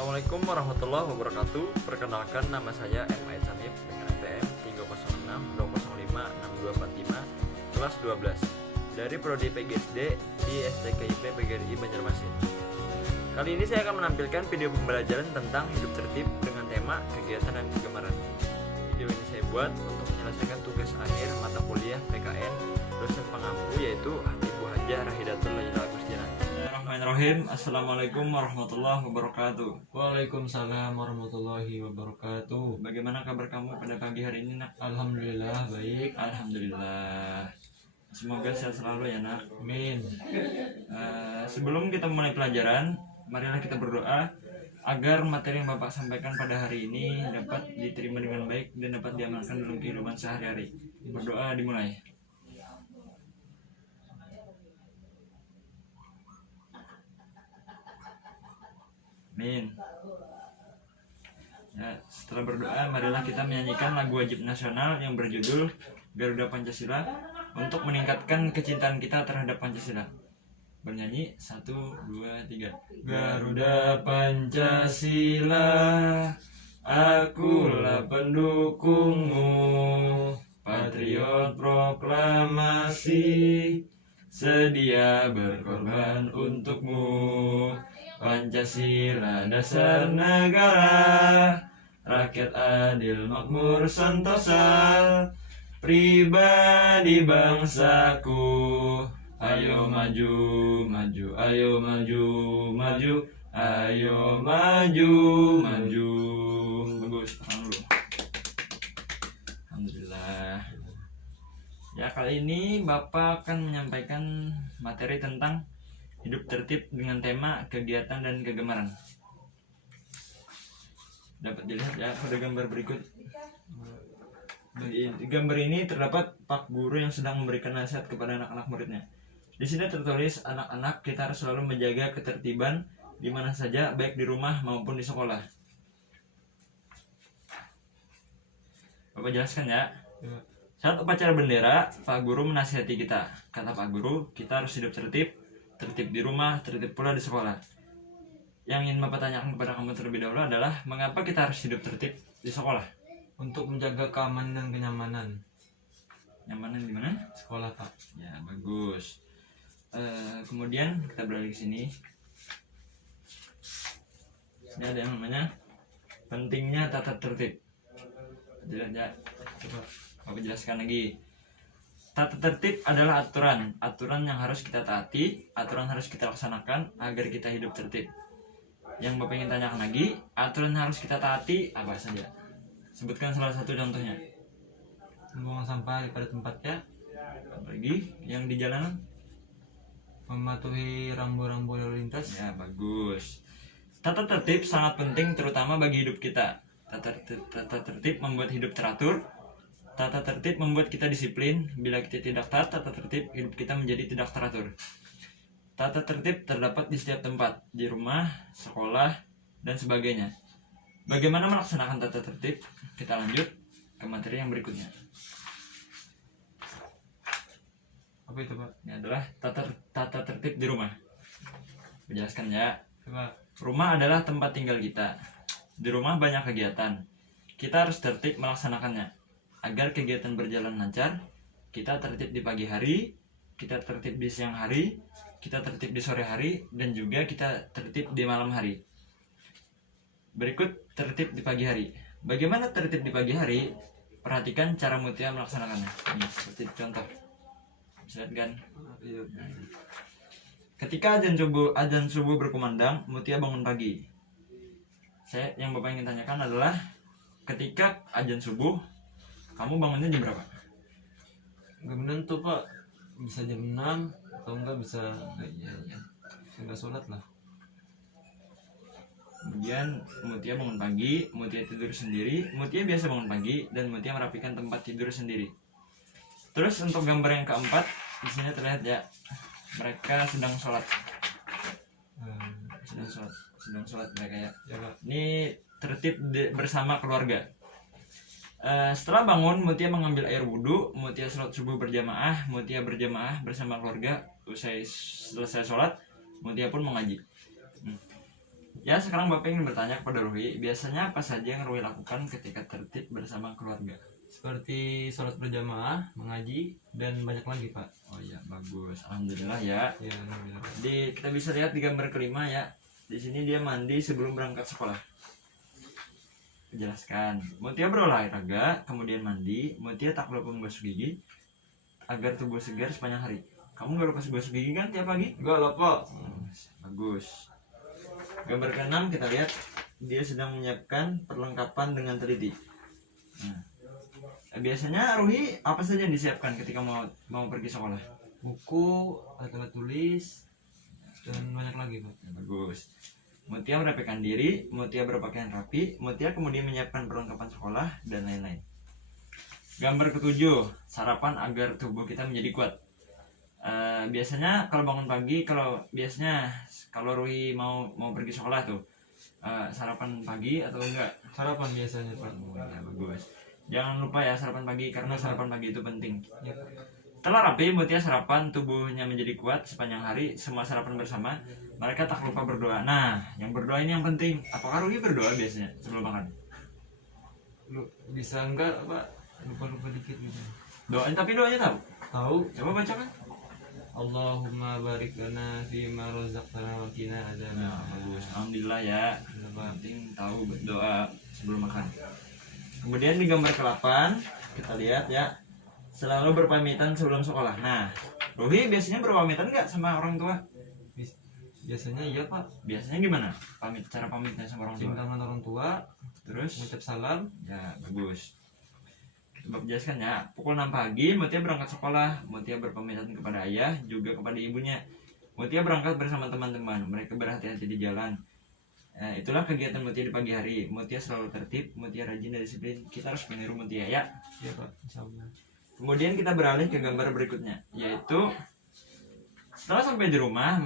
Assalamualaikum warahmatullahi wabarakatuh. Perkenalkan, nama saya M. Aid Sanif dengan NPM 306 205 6245 kelas 12 dari Prodi PGSD di STKIP PGRI Banjarmasin. Kali ini saya akan menampilkan video pembelajaran tentang hidup tertib dengan tema kegiatan dan kegemaran. Video ini saya buat untuk menyelesaikan tugas akhir mata kuliah PKN dosen pengampu, yaitu Ibu Hajah Rahidatul Laila Agustina. Bismillahirrahmanirrahim. Assalamualaikum warahmatullahi wabarakatuh. Waalaikumsalam warahmatullahi wabarakatuh. Bagaimana kabar kamu pada pagi hari ini, nak? Alhamdulillah baik. Alhamdulillah. Semoga sehat selalu ya, nak. Amin. Sebelum kita mulai pelajaran, marilah kita berdoa agar materi yang Bapak sampaikan pada hari ini dapat diterima dengan baik dan dapat diamalkan dalam kehidupan sehari-hari. Berdoa dimulai. Amin. Ya, setelah berdoa, marilah kita menyanyikan lagu wajib nasional yang berjudul Garuda Pancasila untuk meningkatkan kecintaan kita terhadap Pancasila. Bernyanyi 1, 2, 3. Garuda Pancasila, akulah pendukungmu, patriot proklamasi, sedia berkorban untukmu. Pancasila dasar negara, rakyat adil makmur sentosa, pribadi bangsaku. Ayo maju, maju, ayo maju, maju, ayo maju, maju. Bagus, tangan dulu. Alhamdulillah. Ya, kali ini Bapak akan menyampaikan materi tentang hidup tertib dengan tema kegiatan dan kegemaran. Dapat dilihat ya pada gambar berikut. Di gambar ini terdapat Pak Guru yang sedang memberikan nasihat kepada anak-anak muridnya. Di sini tertulis, anak-anak, kita harus selalu menjaga ketertiban di mana saja, baik di rumah maupun di sekolah. Bapak jelaskan ya. Saat upacara bendera, Pak Guru menasihati kita. Kata Pak Guru, kita harus hidup tertib, tertib di rumah, tertib pula di sekolah. Yang ingin Bapak tanyakan kepada kamu terlebih dahulu adalah, mengapa kita harus hidup tertib di sekolah? Untuk menjaga keamanan dan kenyamanan. Nyamanan di mana? Sekolah, Pak. Ya, bagus. Kemudian kita beralih ke sini. Ini ada yang namanya pentingnya tata tertib. Jelas ya. Coba. Bapak jelaskan lagi. Tata tertib adalah aturan yang harus kita taati, aturan harus kita laksanakan agar kita hidup tertib. Yang Bapak ingin tanyakan lagi, aturan harus kita taati apa saja? Sebutkan salah satu contohnya. Membuang sampah pada tempatnya, Lagi yang di jalanan? mematuhi rambu-rambu lalu lintas. Ya, bagus. Tata tertib sangat penting terutama bagi hidup kita. Tata tertib membuat hidup teratur. Tata tertib membuat kita disiplin. Bila kita tidak taat tata tertib, hidup kita menjadi tidak teratur. Tata tertib terdapat di setiap tempat, di rumah, sekolah, dan sebagainya. Bagaimana melaksanakan tata tertib? Kita lanjut ke materi yang berikutnya. Apa itu, Pak? Ini adalah tata tertib di rumah. Menjelaskan ya. Coba. Rumah adalah tempat tinggal kita. Di rumah banyak kegiatan. Kita harus tertib melaksanakannya. Agar kegiatan berjalan lancar, kita tertib di pagi hari, kita tertib di siang hari, kita tertib di sore hari, dan juga kita tertib di malam hari. Berikut tertib di pagi hari. Bagaimana tertib di pagi hari? Perhatikan cara Mutia melaksanakannya. Ini seperti contoh. Bisa lihat kan? Ketika azan subuh berkumandang, Mutia bangun pagi. Yang Bapak ingin tanyakan adalah, ketika azan subuh, kamu bangunnya jam berapa? Nggak menentu, Pak. Bisa jam 6 atau enggak bisa enggak sholat lah. Kemudian Mutia bangun pagi, Mutia tidur sendiri. Mutia biasa bangun pagi dan Mutia merapikan tempat tidur sendiri. Terus untuk gambar yang keempat, di sini terlihat ya, mereka sedang sholat. Sedang sholat mereka ya. Ya, Pak. Ini tertib bersama keluarga. Setelah bangun, Mutia mengambil air wudhu, Mutia sholat subuh berjamaah, Mutia berjamaah bersama keluarga. Usai selesai sholat, Mutia pun mengaji. Ya, sekarang Bapak ingin bertanya kepada Ruhi, biasanya apa saja yang Ruhi lakukan ketika tertib bersama keluarga? Seperti sholat berjamaah, mengaji, dan banyak lagi Pak. Oh iya, bagus. Alhamdulillah ya. Ya, alhamdulillah. Jadi kita bisa lihat di gambar kelima ya. Di sini dia mandi sebelum berangkat sekolah. Jelaskan. Mutia berolahraga, kemudian mandi. Mutia tak lupa membasuh gigi agar tubuh segar sepanjang hari. Kamu gak lupa membasuh gigi kan tiap pagi? Enggak lah Pak. Bagus. Gambar ke-6 kita lihat dia sedang menyiapkan perlengkapan dengan teliti. Nah, biasanya Ruhi apa saja yang disiapkan ketika mau pergi sekolah? Buku, alat tulis, dan banyak lagi Pak. Bagus. Mutia merapikan diri, Mutia berpakaian rapi, Mutia kemudian menyiapkan perlengkapan sekolah dan lain-lain. Gambar ke-7, sarapan agar tubuh kita menjadi kuat. Biasanya kalau bangun pagi, kalau Ruhi mau pergi sekolah tuh, sarapan pagi atau enggak? Sarapan biasanya Pak. Oh, ya, bagus. Jangan lupa ya sarapan pagi karena sarapan pagi itu penting. Ya, Pak. Setelah rapi, Mutia sarapan, tubuhnya menjadi kuat sepanjang hari. Semua sarapan bersama, mereka tak lupa berdoa. Nah, yang berdoa ini yang penting. Apakah Ruhi berdoa biasanya sebelum makan? Lu bisa enggak Pak? Lupa-lupa dikit gitu. Doain, tapi doanya tahu. Tahu? Coba bacakan. Allahumma barik lana fima razaqtana wa qina Nah, adzabannar. bagus. Alhamdulillah ya. Pak. Penting tahu berdoa sebelum makan. Kemudian di gambar ke-8 kita lihat ya, selalu berpamitan sebelum sekolah. Nah, Ruhi biasanya berpamitan nggak sama orang tua? Biasanya iya Pak. Biasanya gimana? Cara pamitnya sama orang tua? Cium tangan orang tua, Terus? mengucap salam. Ya, bagus. Coba jelaskan ya. Pukul 6 pagi, Mutia berangkat sekolah. Mutia berpamitan kepada ayah, juga kepada ibunya. Mutia berangkat bersama teman-teman. Mereka berhati-hati di jalan. Itulah kegiatan Mutia di pagi hari. Mutia selalu tertib, Mutia rajin dan disiplin. Kita harus meniru Mutia ya. Iya Pak, insyaallah. Kemudian kita beralih ke gambar berikutnya, yaitu setelah sampai di rumah,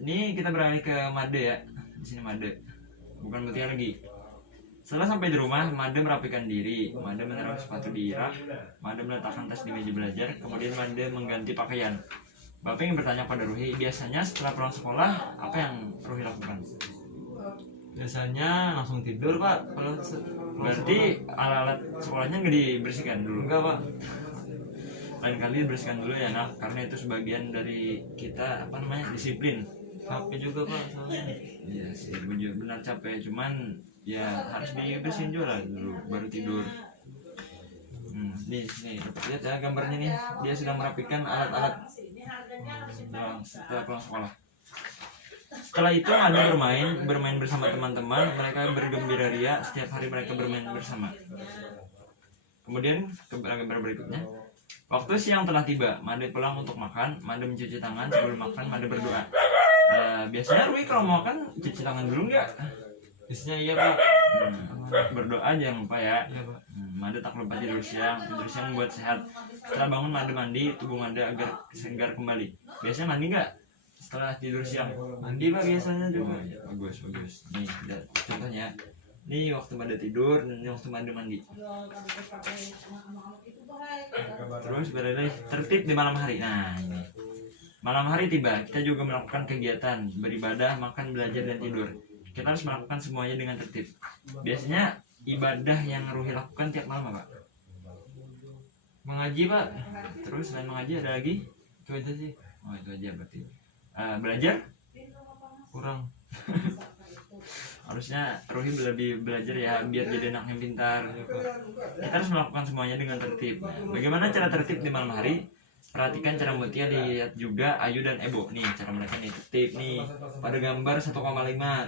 ini kita beralih ke Made ya. Di sini Made, bukan Mutia lagi. Setelah sampai di rumah, Made merapikan diri, Made menaruh sepatu di rak, Made meletakkan tas di meja belajar, kemudian Made mengganti pakaian. Bapak ingin bertanya pada Ruhi, biasanya setelah pulang sekolah, apa yang Ruhi lakukan? Biasanya langsung tidur Pak. Kalau Berarti alat-alat sekolahnya nggak dibersihkan dulu? enggak Pak. Lain kali dibersihkan dulu ya nak, karena itu sebagian dari kita disiplin. Capek juga Pak soalnya. Iya sih, benar capek, cuman ya harus dibersihin juga lah dulu baru tidur. Nih dapat lihat ya gambarnya nih, dia sedang merapikan alat-alat setelah pulang sekolah. Setelah itu Made bermain bersama teman-teman. Mereka bergembira ria, setiap hari mereka bermain bersama. Kemudian ke gambar berikutnya, waktu siang telah tiba. Made pulang untuk makan. Made mencuci tangan sebelum makan. Made berdoa. Biasanya Ruhi kalau mau makan cuci tangan dulu nggak? Biasanya iya Pak. Berdoa jangan lupa ya. Iya Pak. Made tak lupa tidur siang. Tidur siang membuat sehat. Setelah bangun Made mandi, tubuh Made agar segar kembali. Biasanya mandi nggak setelah tidur siang? Mandi Pak biasanya juga. Oh, ya, bagus. Nih contohnya. Nih waktu Made tidur dan waktu Made mandi. Terus beralih tertib di malam hari. Nah ini. Malam hari tiba, kita juga melakukan kegiatan beribadah, makan, belajar, dan tidur. Kita harus melakukan semuanya dengan tertib. Biasanya ibadah yang Ruhi lakukan tiap malam apa? Mengaji Pak. Terus selain mengaji ada lagi? Itu aja sih. Oh itu aja berarti. Belajar? Kurang. Harusnya Ruhi lebih belajar ya biar jadi anak yang pintar. Kita harus melakukan semuanya dengan tertib. Bagaimana cara tertib di malam hari? Perhatikan cara Mutia, lihat juga Ayu dan Ebo. Nih cara mereka nih tertib nih. Pada gambar 1,5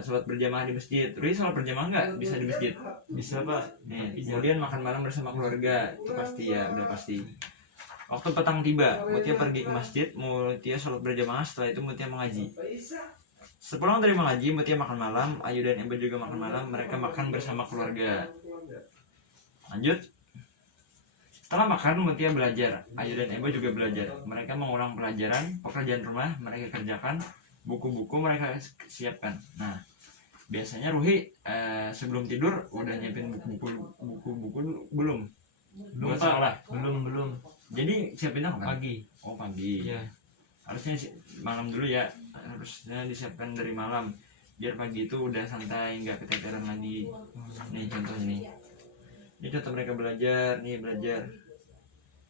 sholat berjamaah di masjid. Ruhi sholat berjamaah nggak bisa di masjid? Bisa Pak. Nih, kemudian makan malam bersama keluarga. Itu pasti ya, udah pasti. Waktu petang tiba, Mutia pergi ke masjid. Mutia sholat berjamaah, setelah itu Mutia mengaji. Sepulang dari mengaji, Mutia makan malam. Ayu dan Ebo juga makan malam. Mereka makan bersama keluarga. Lanjut. Setelah makan, Mutia belajar. Ayu dan Ebo juga belajar. Mereka mengulang pelajaran, pekerjaan rumah mereka kerjakan, buku-buku mereka siapkan. Nah, biasanya Ruhi sebelum tidur udah nyiapin buku-buku belum? Buat Pak. sekolah. Belum. Jadi siapinnya kapan? Pagi. Oh pagi. Iya. Harusnya malam dulu ya. Harusnya disiapkan dari malam. biar pagi itu udah santai, nggak keteteran lagi. Nih contoh nih, ini contoh mereka belajar nih, belajar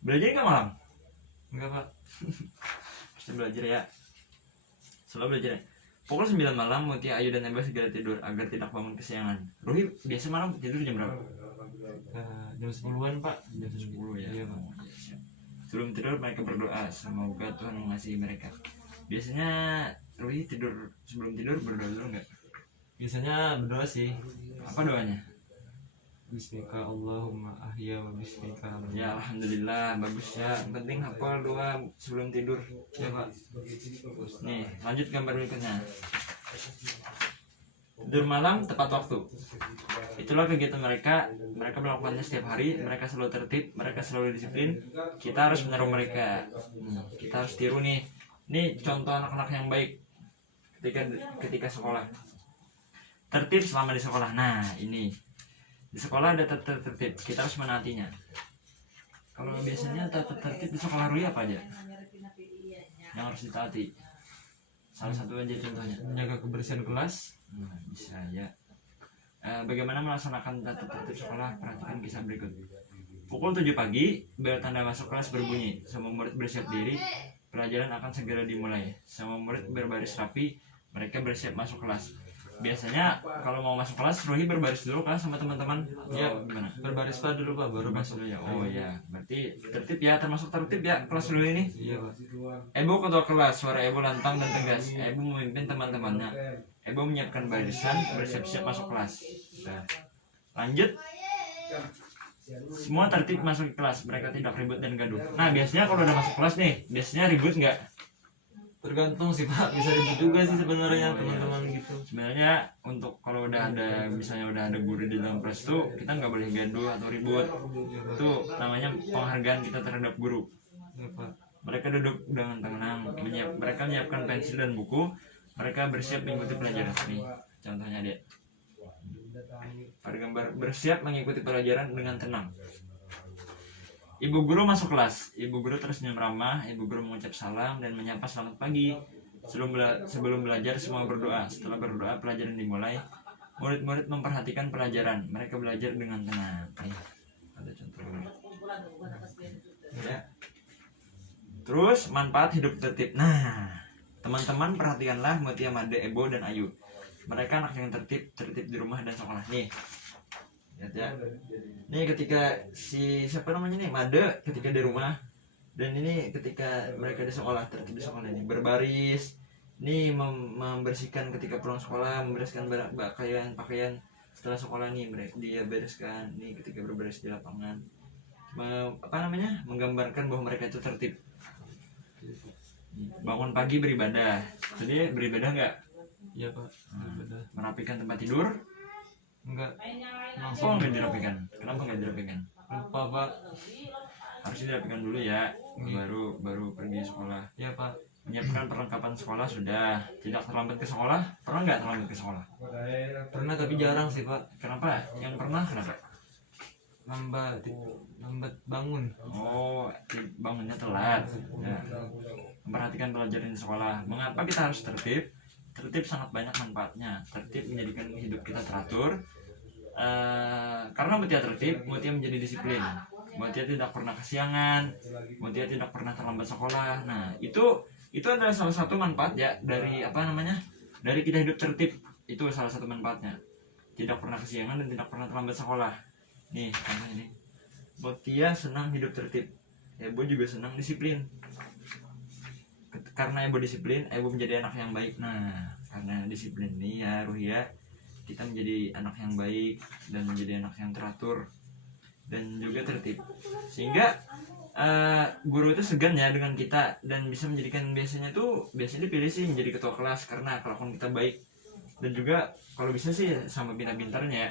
nggak malam, Enggak pak. pasti belajar ya, selalu belajar ya. Pukul 9 malam Mutia, Ayu dan Eba segera tidur agar tidak bangun kesiangan. Ruhi biasa malam tidur jam berapa? Jam 10-an pak. Jam 10 ya. Iya pak. Siap. Sebelum tidur mereka berdoa semoga Tuhan mengasihi mereka. Biasanya Ruhi tidur, sebelum tidur berdoa dulu nggak? Biasanya berdoa sih. Apa doanya? Bismika Allahumma ahya wa bismika amut. Ya alhamdulillah, bagus ya. Yang penting hafal doa sebelum tidur. Ya pak. Nih lanjut gambar berikutnya. Tidur malam tepat waktu. Itulah kegiatan mereka. Mereka melakukannya setiap hari. Mereka selalu tertib. Mereka selalu disiplin. Kita harus meniru mereka. Kita harus tiru nih. Ini contoh anak-anak yang baik ketika sekolah. Tertib selama di sekolah. Nah ini di sekolah ada tertib. Kita harus menaatinya. Kalau biasanya tertib di sekolah Ruhi apa aja yang harus ditaati? Salah satu aja contohnya. Menjaga kebersihan kelas. Bisa ya. Bagaimana melaksanakan tata tertib sekolah? Perhatikan kisah berikut. Pukul 7 pagi, bel tanda masuk kelas berbunyi. Semua murid bersiap diri. Pelajaran akan segera dimulai. Semua murid berbaris rapi. Mereka bersiap masuk kelas. Biasanya kalau mau masuk kelas, Ruhi berbaris dulu kan sama teman-teman. Ya, gimana? Berbaris pak dulu pak, baru masuk. Dulu ya. Oh ya, berarti tertib ya, termasuk tertib ya kelas dulu ini. Iya pak. Ebo ketua kelas, suara Ebo lantang dan tegas. Ebo memimpin teman-temannya. Ebo menyiapkan barisan, bersiap-siap masuk kelas. Nah, lanjut. Semua tertib masuk kelas, mereka tidak ribut dan gaduh. Nah, biasanya kalau udah masuk kelas nih, biasanya ribut nggak? Tergantung sih pak, bisa ribut juga sih sebenarnya teman-teman gitu. Sebenarnya untuk kalau udah ada, misalnya udah ada guru di dalam kelas tuh, kita nggak boleh gaduh atau ribut. Itu namanya penghargaan kita terhadap guru. Ya pak. Mereka duduk dengan tenang, mereka menyiapkan pensil dan buku. Mereka bersiap mengikuti pelajaran. Nih, contohnya dia. Pada gambar bersiap mengikuti pelajaran dengan tenang. Ibu guru masuk kelas. Ibu guru tersenyum ramah. Ibu guru mengucap salam dan menyapa selamat pagi. Sebelum belajar semua berdoa. Setelah berdoa pelajaran dimulai. Murid-murid memperhatikan pelajaran. Mereka belajar dengan tenang. Ada contohnya. Ya. Terus manfaat hidup tertib. Nah, teman-teman perhatikanlah Mutia, Made, Ebo dan Ayu. Mereka anak yang tertib di rumah dan sekolah. Nih, lihat ya. Nih ketika siapa namanya nih, Made ketika di rumah, dan ini ketika mereka di sekolah, tertib di sekolah ini berbaris. Nih membersihkan ketika pulang sekolah, membereskan pakaian setelah sekolah nih dia bereskan. Nih ketika berbaris di lapangan, menggambarkan bahwa mereka itu tertib. Bangun pagi beribadah. Jadi beribadah nggak? Iya pak. Merapikan tempat tidur? Enggak. Langsung nggak dirapikan. Kenapa nggak dirapikan? Lupa pak. Harusnya dirapikan dulu ya. Baru pergi sekolah. Iya pak. Menyiapkan perlengkapan sekolah sudah. Tidak terlambat ke sekolah? Pernah nggak terlambat ke sekolah? Pernah tapi jarang sih pak. Kenapa? Yang pernah kenapa? Lambat bangun. Oh, bangunnya telat. Ya. Memperhatikan pelajaran di sekolah. Mengapa kita harus tertib? Tertib sangat banyak manfaatnya. Tertib menjadikan hidup kita teratur. Karena Mutia tertib, Mutia menjadi disiplin. Mutia tidak pernah kesiangan. Mutia tidak pernah terlambat sekolah. Nah, itu adalah salah satu manfaat ya dari dari kita hidup tertib. Itu salah satu manfaatnya. Tidak pernah kesiangan dan tidak pernah terlambat sekolah. Nih, contoh ini. Mutia senang hidup tertib. Ebo juga senang disiplin. Karena Ebo disiplin, Ebo menjadi anak yang baik. Nah, karena disiplin nih ya Ruhi ya, kita menjadi anak yang baik dan menjadi anak yang teratur dan juga tertib. Sehingga guru itu segan ya dengan kita dan bisa menjadikan biasanya dipilih sih menjadi ketua kelas karena kelakuan kita baik dan juga kalau bisa sih sama pintar-pintarnya ya.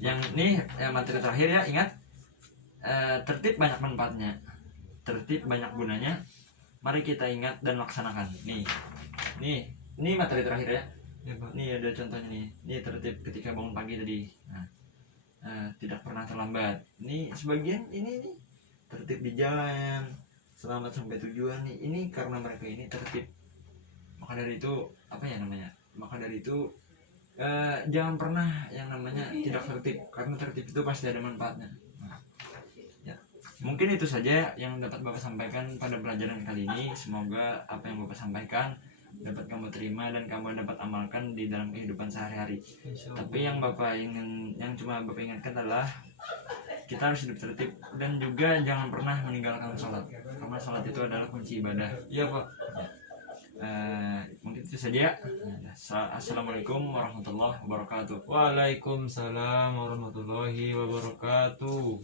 Yang nih materi terakhir ya, ingat tertib banyak manfaatnya, tertib banyak gunanya. Mari kita ingat dan laksanakan. Nih materi terakhir ya. Nih ada contohnya nih. Nih tertib ketika bangun pagi tadi. Nah, tidak pernah terlambat. Nih sebagian ini nih tertib di jalan, selamat sampai tujuan nih. Ini karena mereka ini tertib. Maka dari itu apa ya namanya? Maka dari itu jangan pernah yang namanya tidak tertib, karena tertib itu pasti ada manfaatnya. Ya, mungkin itu saja yang dapat Bapak sampaikan pada pelajaran kali ini. Semoga apa yang Bapak sampaikan dapat kamu terima dan kamu dapat amalkan di dalam kehidupan sehari-hari. Tapi yang cuma Bapak ingatkan adalah kita harus hidup tertib dan juga jangan pernah meninggalkan sholat, karena sholat itu adalah kunci ibadah. Iya Pak. Mungkin itu saja. Assalamualaikum warahmatullahi wabarakatuh. Waalaikumsalam warahmatullahi wabarakatuh.